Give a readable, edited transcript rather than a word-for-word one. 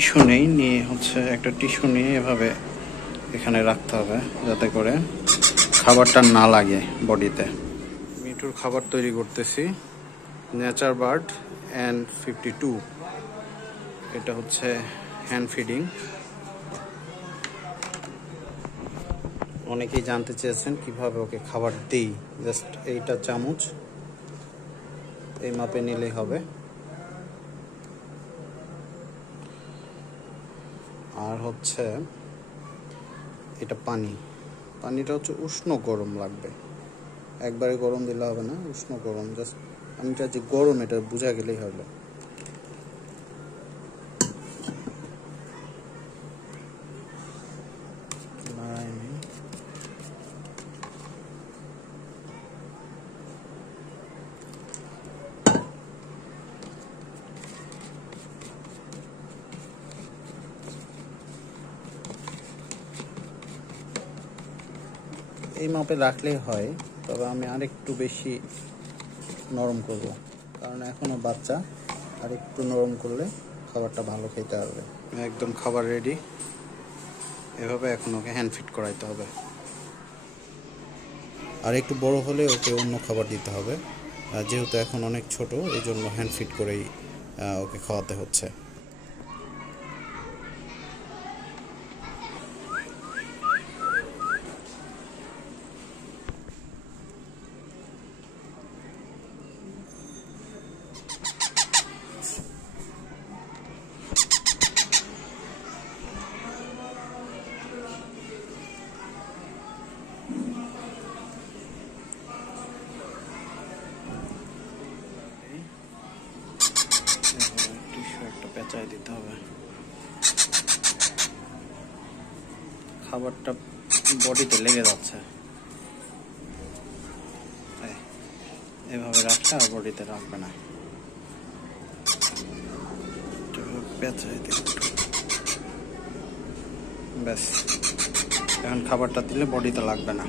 Tissue নিয়ে হচ্ছে একটা টিস্যু নিয়ে এভাবে এখানে রাখতে হবে যাতে করে খাবারটা না লাগে বডিতে। মিঠুর খাবার তৈরি করতেছি, নেচার বার্ড N52। এটা হচ্ছে হ্যান্ড ফিডিং। অনেকেই জানতে চেয়েছেন কিভাবে ওকে খাবার দিই। জাস্ট এইটা চামচ, এই মাপে নিলেই হবে। আর হচ্ছে এটা পানিটা হচ্ছে উষ্ণ গরম লাগবে, একবারে গরম দিলে হবে না, উষ্ণ গরম। জাস্ট পানিটা যে গরম এটা বোঝা গেলেই হলো। এই মাপে রাখলেই হয়, তবে আমি আরেকটু বেশি নরম করব, কারণ এখনো বাচ্চা। আর একটু নরম করলে খাবারটা ভালো খেতে পারবে। একদম খাবার রেডি। এভাবে এখন ওকে হ্যান্ড ফিড করাইতে হবে। আর একটু বড় হলে ওকে অন্য খাবার দিতে হবে, যেহেতু এখন অনেক ছোট, এই জন্য হ্যান্ড ফিড করেই ওকে খাওয়াতে হচ্ছে। একটা পেঁচাই দিতে হবে, খাবারটা বডিতে লেগে যাচ্ছে। এভাবে রাখলে আর বডিতে রাখবে না। পেঁচাই দিতে ব্যাস, এখন খাবারটা দিলে বডিতে লাগবে না।